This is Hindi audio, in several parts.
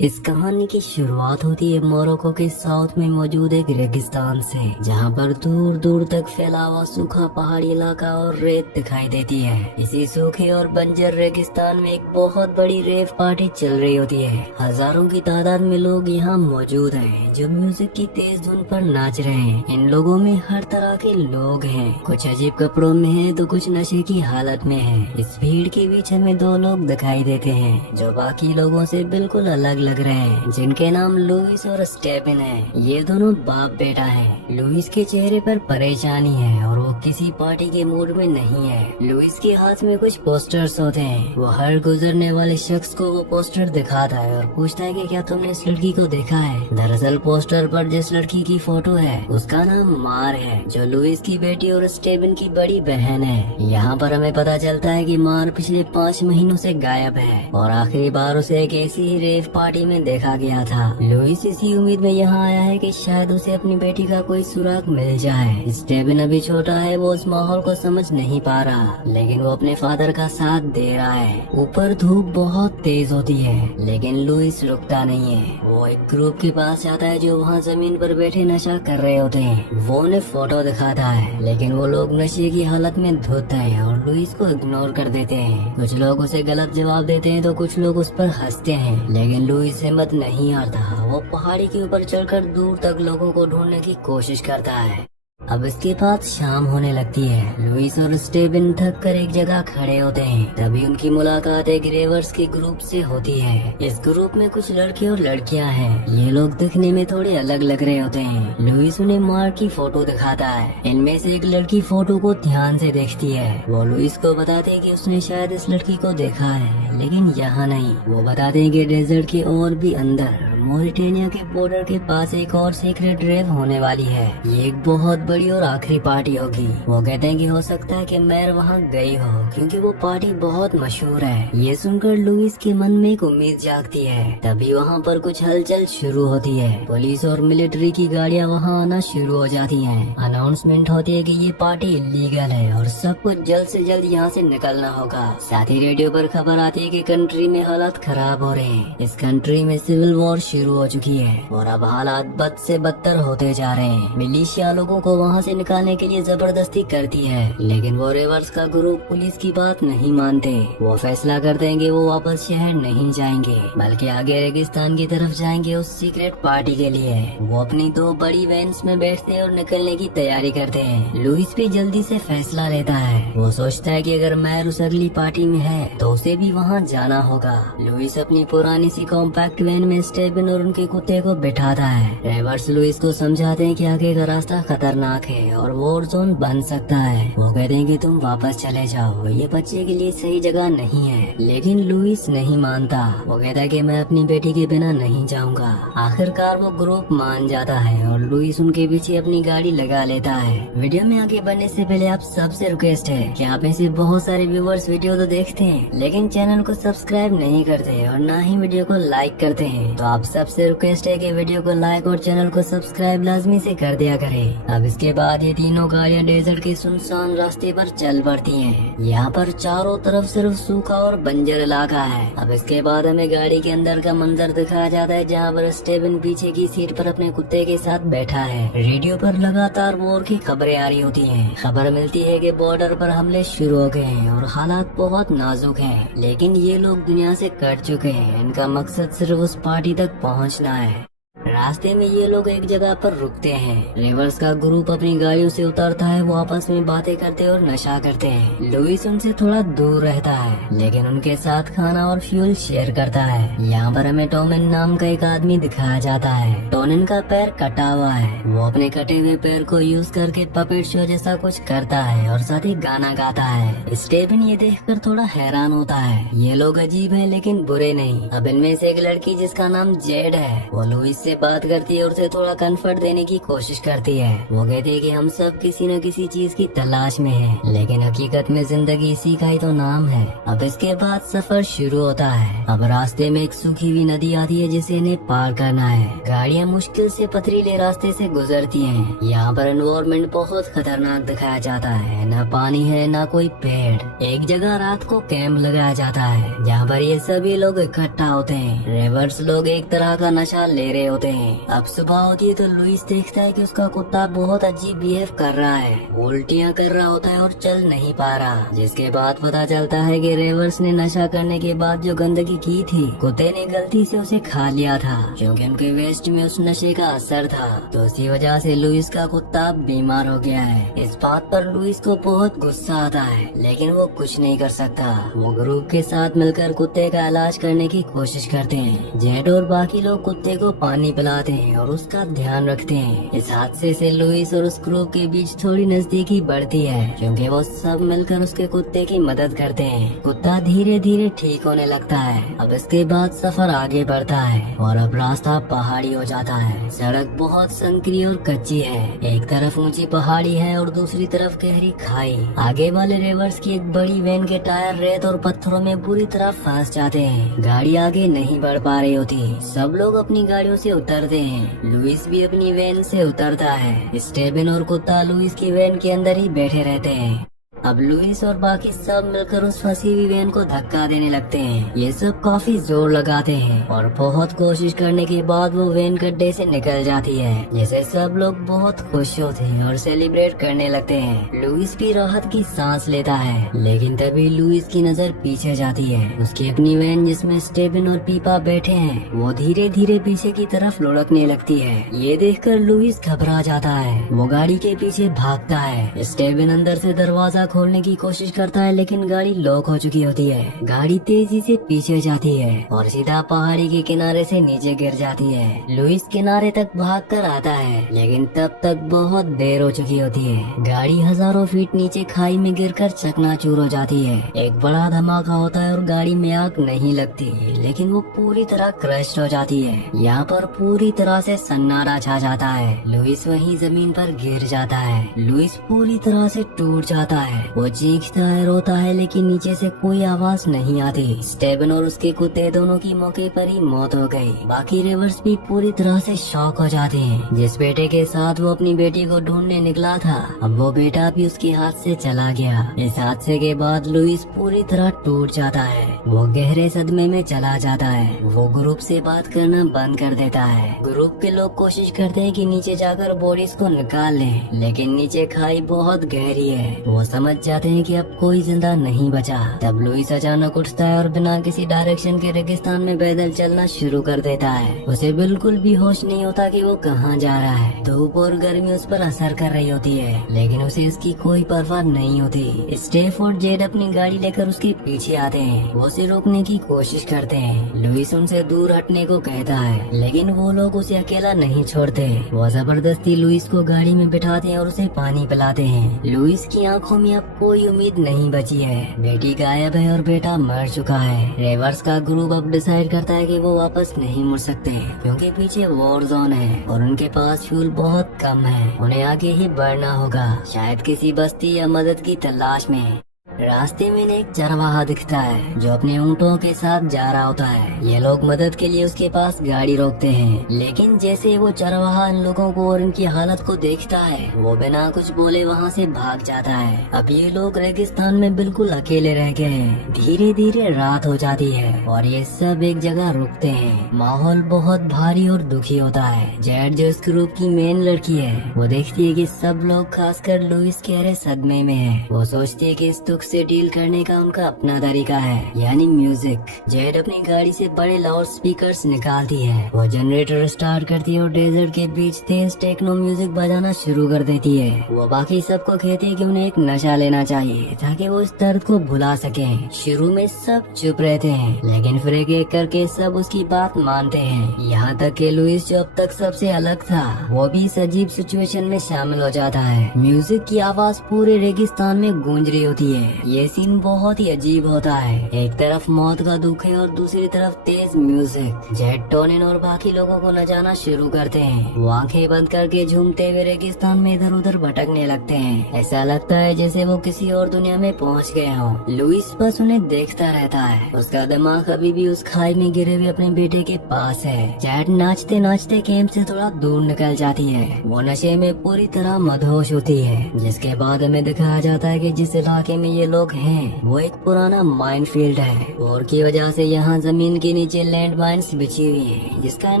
इस कहानी की शुरुआत होती है मोरक्को के साउथ में मौजूद एक रेगिस्तान से, जहां पर दूर दूर तक फैला हुआ सूखा पहाड़ी इलाका और रेत दिखाई देती है। इसी सूखे और बंजर रेगिस्तान में एक बहुत बड़ी रेव पार्टी चल रही होती है। हजारों की तादाद में लोग यहाँ मौजूद हैं, जो म्यूजिक की तेज धुन पर नाच रहे हैं। इन लोगों में हर तरह के लोग हैं, कुछ अजीब कपड़ों में हैं तो कुछ नशे की हालत में हैं। इस भीड़ के बीच हमें दो लोग दिखाई देते हैं जो बाकी लोगों से बिल्कुल अलग लग रहे हैं, जिनके नाम लुइस और स्टेफन है। ये दोनों बाप बेटा हैं। लुइस के चेहरे पर परेशानी है और वो किसी पार्टी के मूड में नहीं है। लुइस के हाथ में कुछ पोस्टर्स होते हैं। वो हर गुजरने वाले शख्स को वो पोस्टर दिखाता है और पूछता है कि क्या तुमने इस लड़की को देखा है। दरअसल पोस्टर पर जिस लड़की की फोटो है उसका नाम मार है, जो लुइस की बेटी और स्टेफन की बड़ी बहन है। यहाँ पर हमें पता चलता है कि मार पिछले 5 महीनों से गायब है और आखिरी बार उसे एक ऐसी ही रेव पार्टी में देखा गया था। लुइस इसी उम्मीद में यहाँ आया है कि शायद उसे अपनी बेटी का कोई सुराग मिल जाए। स्टेफन अभी छोटा है, वो उस माहौल को समझ नहीं पा रहा, लेकिन वो अपने फादर का साथ दे रहा है। ऊपर धूप बहुत तेज होती है, लेकिन लुइस रुकता नहीं है। वो एक ग्रुप के पास जाता है जो वहाँ जमीन पर बैठे नशा कर रहे होते हैं। वो उन्हें फोटो दिखाता है, लेकिन वो लोग नशे की हालत में धुत हैं और लुइस को इग्नोर कर देते हैं। कुछ लोग उसे गलत जवाब देते हैं तो कुछ लोग उस पर हंसते हैं, लेकिन लुइस हिम्मत नहीं हारता। वो पहाड़ी के ऊपर चढ़कर दूर तक लोगों को ढूंढने की कोशिश करता है। अब इसके बाद शाम होने लगती है। लुइस और स्टेफन थक कर एक जगह खड़े होते हैं। तभी उनकी मुलाकात एक रेवर्स के ग्रुप से होती है। इस ग्रुप में कुछ लड़के और लड़कियां हैं। ये लोग दिखने में थोड़े अलग लग रहे होते हैं। लुइस उन्हें मार की फोटो दिखाता है। इनमें से एक लड़की फोटो को ध्यान से देखती है। वो लुइस को बताते हैं कि उसने शायद इस लड़की को देखा है, लेकिन यहाँ नहीं। वो बताते हैं कि डेजर्ट के और भी अंदर मोरिटेनिया के बॉर्डर के पास एक और सीक्रेट रेव होने वाली है। ये एक बहुत बड़ी और आखिरी पार्टी होगी। वो कहते हैं कि हो सकता है कि मैर वहाँ गई हो, क्योंकि वो पार्टी बहुत मशहूर है। ये सुनकर लुइस के मन में एक उम्मीद जागती है। तभी वहाँ पर कुछ हलचल शुरू होती है। पुलिस और मिलिट्री की गाड़ियाँ वहाँ आना शुरू हो जाती हैं। अनाउंसमेंट होती है कि ये पार्टी इलीगल है और सबको जल्द से जल्द यहाँ से निकलना होगा। साथ ही रेडियो पर खबर आती है कि कंट्री में हालात खराब हो रहे हैं। इस कंट्री में सिविल वॉर शुरू हो चुकी है और अब हालात बद से बदतर होते जा रहे हैं। मिलिशिया लोगों को वहाँ से निकालने के लिए जबरदस्ती करती है, लेकिन वो रेवर्स का ग्रुप पुलिस की बात नहीं मानते। वो फैसला करते हैं कि वो वापस शहर नहीं जाएंगे, बल्कि आगे रेगिस्तान की तरफ जाएंगे उस सीक्रेट पार्टी के लिए। वो अपनी 2 बड़ी वैन्स में बैठते हैं और निकलने की तैयारी करते हैं। लुइस भी जल्दी से फैसला लेता है। वो सोचता है कि अगर मैर उस अगली पार्टी में है तो उसे भी वहाँ जाना होगा। लुइस अपनी पुरानी सी कॉम्पैक्ट वैन में स्टेफन और उनके कुत्ते को बिठाता है। रेवर्स लुइस को समझाते हैं कि आगे का रास्ता खतरनाक है और वॉर जोन बन सकता है। वो कहते हैं कि तुम वापस चले जाओ, ये बच्चे के लिए सही जगह नहीं है, लेकिन लुइस नहीं मानता। वो कहता है कि मैं अपनी बेटी के बिना नहीं जाऊंगा। आखिरकार वो ग्रुप मान जाता है और लुइस उनके पीछे अपनी गाड़ी लगा लेता है। वीडियो में आगे बढ़ने से पहले आप सबसे रिक्वेस्ट है कि आप में से बहुत सारे व्यूवर्स वीडियो तो देखते हैं, लेकिन चैनल को सब्सक्राइब नहीं करते और न ही वीडियो को लाइक करते हैं। तो आप सबसे रिक्वेस्ट है कि वीडियो को लाइक और चैनल को सब्सक्राइब लाजमी से कर दिया करें। अब इसके बाद ये तीनों गाड़ियाँ डेजर्ट के सुनसान रास्ते पर चल पड़ती हैं। यहाँ पर चारों तरफ सिर्फ सूखा और बंजर इलाका है। अब इसके बाद हमें गाड़ी के अंदर का मंजर दिखाया जाता है, जहाँ पर स्टेफन पीछे की सीट पर अपने कुत्ते के साथ बैठा है। रेडियो पर लगातार वॉर की खबरें आ रही होती हैं। खबर मिलती है कि बॉर्डर पर हमले शुरू हो गए हैं और हालात बहुत नाजुक हैं, लेकिन ये लोग दुनिया से कट चुके हैं। इनका मकसद सिर्फ उस पार्टी तक पहुंचना है। रास्ते में ये लोग एक जगह पर रुकते हैं। रेवर्स का ग्रुप अपनी गाड़ियों से उतरता है। वो आपस में बातें करते और नशा करते हैं। लुइस उनसे थोड़ा दूर रहता है, लेकिन उनके साथ खाना और फ्यूल शेयर करता है। यहाँ पर हमें टोनिन नाम का एक आदमी दिखाया जाता है। टोनिन का पैर कटा हुआ है। वो अपने कटे हुए पैर को यूज करके पपेट शो जैसा कुछ करता है और साथ ही गाना गाता है। स्टेफन ये देखकर थोड़ा हैरान होता है। ये लोग अजीब है, लेकिन बुरे नहीं। अब इनमें से एक लड़की जिसका नाम जेड है, वो लुइस से बात करती है और उसे थोड़ा कंफर्ट देने की कोशिश करती है। वो कहती है कि हम सब किसी न किसी चीज की तलाश में हैं, लेकिन हकीकत में जिंदगी इसी का ही तो नाम है। अब इसके बाद सफर शुरू होता है। अब रास्ते में एक सूखी हुई नदी आती है जिसे इन्हें पार करना है। गाड़ियाँ मुश्किल से पथरीले रास्ते से गुजरती हैं। यहाँ पर एनवायरनमेंट बहुत खतरनाक दिखाया जाता है, न पानी है न कोई पेड़। एक जगह रात को कैंप लगाया जाता है जहाँ पर ये सभी लोग इकट्ठा होते हैं। रेवर्स लोग एक तरह का नशा ले रहे होते हैं। अब सुबह होती है तो लुइस देखता है कि उसका कुत्ता बहुत अजीब बिहेव कर रहा है, उल्टियाँ कर रहा होता है और चल नहीं पा रहा। जिसके बाद पता चलता है कि रेवर्स ने नशा करने के बाद जो गंदगी की थी, कुत्ते ने गलती से उसे खा लिया था, क्योंकि उनके वेस्ट में उस नशे का असर था। तो इसी वजह से लुइस का कुत्ता बीमार हो गया है। इस बात पर लुइस को बहुत गुस्सा आता है, लेकिन वो कुछ नहीं कर सकता। वो ग्रुप के साथ मिलकर कुत्ते का इलाज करने की कोशिश करते हैं। जेड और बाकी लोग कुत्ते को पानी पिलाते हैं और उसका ध्यान रखते हैं। इस हादसे से लुइस और उस ग्रुप के बीच थोड़ी नजदीकी बढ़ती है, क्योंकि वो सब मिलकर उसके कुत्ते की मदद करते हैं। कुत्ता धीरे धीरे ठीक होने लगता है। अब इसके बाद सफर आगे बढ़ता है और अब रास्ता पहाड़ी हो जाता है। सड़क बहुत संकरी और कच्ची है। एक तरफ ऊंची पहाड़ी है और दूसरी तरफ गहरी खाई। आगे वाले रेवर्स की एक बड़ी वैन के टायर रेत और पत्थरों में बुरी तरह फंस जाते हैं। गाड़ी आगे नहीं बढ़ पा रही होती। सब लोग अपनी गाड़ियों से उतरते हैं। लुइस भी अपनी वैन से उतरता है। स्टेबिन और कुत्ता लुइस की वैन के अंदर ही बैठे रहते हैं। अब लुइस और बाकी सब मिलकर उस फंसी हुई वैन को धक्का देने लगते हैं। ये सब काफी जोर लगाते हैं और बहुत कोशिश करने के बाद वो वैन गड्ढे से निकल जाती है, जिससे सब लोग बहुत खुश होते हैं और सेलिब्रेट करने लगते हैं। लुइस भी राहत की सांस लेता है, लेकिन तभी लुइस की नजर पीछे जाती है। उसकी अपनी वैन जिसमें स्टेबिन और पीपा बैठे हैं, वो धीरे धीरे पीछे की तरफ लुढ़कने लगती है। ये देखकर लुइस घबरा जाता है। वो गाड़ी के पीछे भागता है। स्टेबिन अंदर से दरवाजा खोलने की कोशिश करता है, लेकिन गाड़ी लॉक हो चुकी होती है। गाड़ी तेजी से पीछे जाती है और सीधा पहाड़ी के किनारे से नीचे गिर जाती है। लुइस किनारे तक भागकर आता है, लेकिन तब तक बहुत देर हो चुकी होती है। गाड़ी हजारों फीट नीचे खाई में गिरकर चकनाचूर हो जाती है। एक बड़ा धमाका होता है और गाड़ी में आग नहीं लगती, लेकिन वो पूरी तरह क्रश हो जाती है। यहाँ पर पूरी तरह से सन्नाटा छा जाता है। लुइस वहीं जमीन पर गिर जाता है। लुइस पूरी तरह से टूट जाता है। वो चीखता है, रोता है, लेकिन नीचे से कोई आवाज नहीं आती। स्टेबन और उसके कुत्ते दोनों की मौके पर ही मौत हो गई। बाकी रेवर्स भी पूरी तरह से शॉक हो जाते हैं। जिस बेटे के साथ वो अपनी बेटी को ढूंढने निकला था, अब वो बेटा भी उसके हाथ से चला गया। इस हादसे के बाद लुइस पूरी तरह टूट जाता है। वो गहरे सदमे में चला जाता है। वो ग्रुप से बात करना बंद कर देता है। ग्रुप के लोग कोशिश करते हैं कि नीचे जाकर बॉडीज को निकाल लें, लेकिन नीचे खाई बहुत गहरी है। वो समझ जाते हैं कि अब कोई जिंदा नहीं बचा। तब लुइस अचानक उठता है और बिना किसी डायरेक्शन के रेगिस्तान में पैदल चलना शुरू कर देता है। उसे बिल्कुल भी होश नहीं होता कि वो कहाँ जा रहा है। धूप और गर्मी उस पर असर कर रही होती है, लेकिन उसे इसकी कोई परवाह नहीं होती। स्टेफ और जेड अपनी गाड़ी लेकर उसके पीछे आते हैं। वो उसे रोकने की कोशिश करते हैं। लुइस उनसे दूर हटने को कहता है, लेकिन वो लोग उसे अकेला नहीं छोड़ते। वो जबरदस्ती लुइस को गाड़ी में बिठाते हैं और उसे पानी पिलाते हैं। लुइस की आंखों में अब कोई उम्मीद नहीं बची है। बेटी गायब है और बेटा मर चुका है। रेवर्स का ग्रुप अब डिसाइड करता है कि वो वापस नहीं मुड़ सकते, क्योंकि पीछे वॉर जोन है और उनके पास फ्यूल बहुत कम है। उन्हें आगे ही बढ़ना होगा, शायद किसी बस्ती या मदद की तलाश में। रास्ते में एक चरवाहा दिखता है जो अपने ऊँटों के साथ जा रहा होता है। ये लोग मदद के लिए उसके पास गाड़ी रोकते हैं, लेकिन जैसे वो चरवाहा इन लोगों को और इनकी हालत को देखता है, वो बिना कुछ बोले वहाँ से भाग जाता है। अब ये लोग रेगिस्तान में बिल्कुल अकेले रह गए हैं। धीरे धीरे रात हो जाती है और ये सब एक जगह रुकते हैं। माहौल बहुत भारी और दुखी होता है। जेड जो इस ग्रुप की मेन लड़की है, वो देखती है कि सब लोग खासकर लुइस गहरे सदमे में है। वो सोचती है कि इस दुख से डील करने का उनका अपना तरीका है, यानी म्यूजिक। जेड अपनी गाड़ी से बड़े लाउड स्पीकर्स निकालती है। वो जनरेटर स्टार्ट करती है और डेजर्ट के बीच तेज टेक्नो म्यूजिक बजाना शुरू कर देती है। वो बाकी सबको कहती है कि उन्हें एक नशा लेना चाहिए ताकि वो इस दर्द को भुला सके। शुरू में सब चुप रहते हैं, लेकिन फिर एक एक करके सब उसकी बात मानते हैं। यहाँ तक कि लुइस जो अब तक सबसे अलग था, वो भी इस अजीब सिचुएशन में शामिल हो जाता है। म्यूजिक की आवाज पूरे रेगिस्तान में गूंज रही होती है। ये सीन बहुत ही अजीब होता है। एक तरफ मौत का दुख है और दूसरी तरफ तेज म्यूजिक। जेट, टोनिन और बाकी लोगों को नचाना शुरू करते हैं। वो आंखें बंद करके झूमते हुए रेगिस्तान में इधर उधर भटकने लगते हैं। ऐसा लगता है जैसे वो किसी और दुनिया में पहुंच गए हों। लुइस बस उन्हें देखता रहता है। उसका दिमाग अभी भी उस खाई में गिरे हुए अपने बेटे के पास है। जेट नाचते नाचते कैंप से थोड़ा दूर निकल जाती है। वो नशे में पूरी तरह मदहोश होती है। जिसके बाद हमें दिखाया जाता है कि जिस इलाके में ये लोग हैं वो एक पुराना माइन फील्ड है और की वजह से यहाँ जमीन के नीचे लैंड माइन्स बिछी हुई है जिसका इन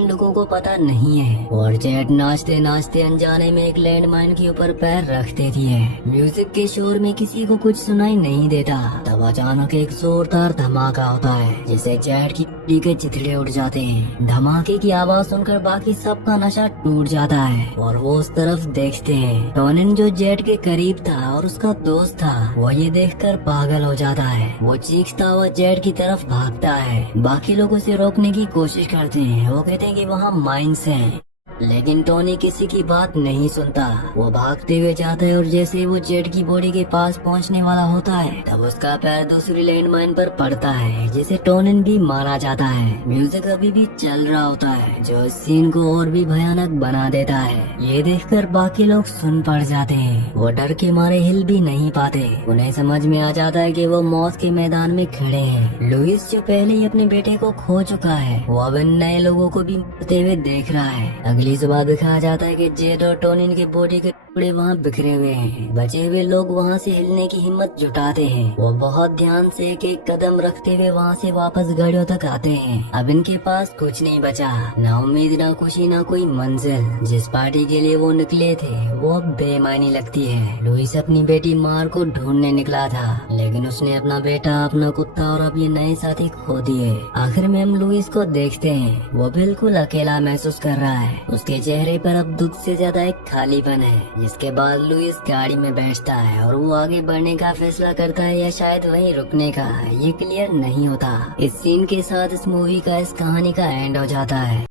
लोगों को पता नहीं है। और जेट नाचते नाचते अनजाने में एक लैंड माइन के ऊपर पैर रख देती है। म्यूजिक के शोर में किसी को कुछ सुनाई नहीं देता। तब अचानक एक जोरदार धमाका होता है जिससे जेट की पीठ के चिथड़े उड़ जाते हैं। धमाके की आवाज सुनकर बाकी सबका नशा टूट जाता है और वो उस तरफ देखते हैं। टोनिन जो जेट के करीब था और उसका दोस्त था वो ये देखकर पागल हो जाता है। वो चीखता हुआ जेट की तरफ भागता है। बाकी लोग उसे रोकने की कोशिश करते हैं। वो कहते हैं कि वहाँ माइंस हैं, लेकिन टोनी किसी की बात नहीं सुनता। वो भागते हुए जाता है और जैसे ही वो जेट की बॉडी के पास पहुंचने वाला होता है तब उसका पैर दूसरी लैंड माइन पर पड़ता है जिसे टोनिन भी मारा जाता है। म्यूजिक अभी भी चल रहा होता है जो इस सीन को और भी भयानक बना देता है। ये देखकर बाकी लोग सुन पड़ जाते हैं। वो डर के मारे हिल भी नहीं पाते। उन्हें समझ में आ जाता है कि वो मौत के मैदान में खड़े हैं। लुइस जो पहले ही अपने बेटे को खो चुका है वो अब इन नए लोगों को भी मरते हुए देख रहा है। अगली सुबह दिखाया जाता है कि जेट और टोनिन के बॉडी के टुकड़े वहाँ बिखरे हुए हैं। बचे हुए लोग वहाँ से हिलने की हिम्मत जुटाते हैं। वो बहुत ध्यान से एक एक कदम रखते हुए वहाँ से वापस गाड़ियों तक आते हैं। अब इनके पास कुछ नहीं बचा, ना उम्मीद, ना खुशी, ना कोई मंजिल। जिस पार्टी के लिए वो निकले थे वो अब बेमानी लगती है। लुइस अपनी बेटी मार को ढूंढने निकला था लेकिन उसने अपना बेटा, अपना कुत्ता और अपने नए साथी खो दिए। आखिर में हम लुइस को देखते हैं। वो बिल्कुल अकेला महसूस कर रहा है। उसके चेहरे पर अब दुख से ज्यादा एक खालीपन है। जिसके बाद लुइस गाड़ी में बैठता है और वो आगे बढ़ने का फैसला करता है या शायद वहीं रुकने का। ये क्लियर नहीं होता। इस सीन के साथ इस मूवी का, इस कहानी का एंड हो जाता है।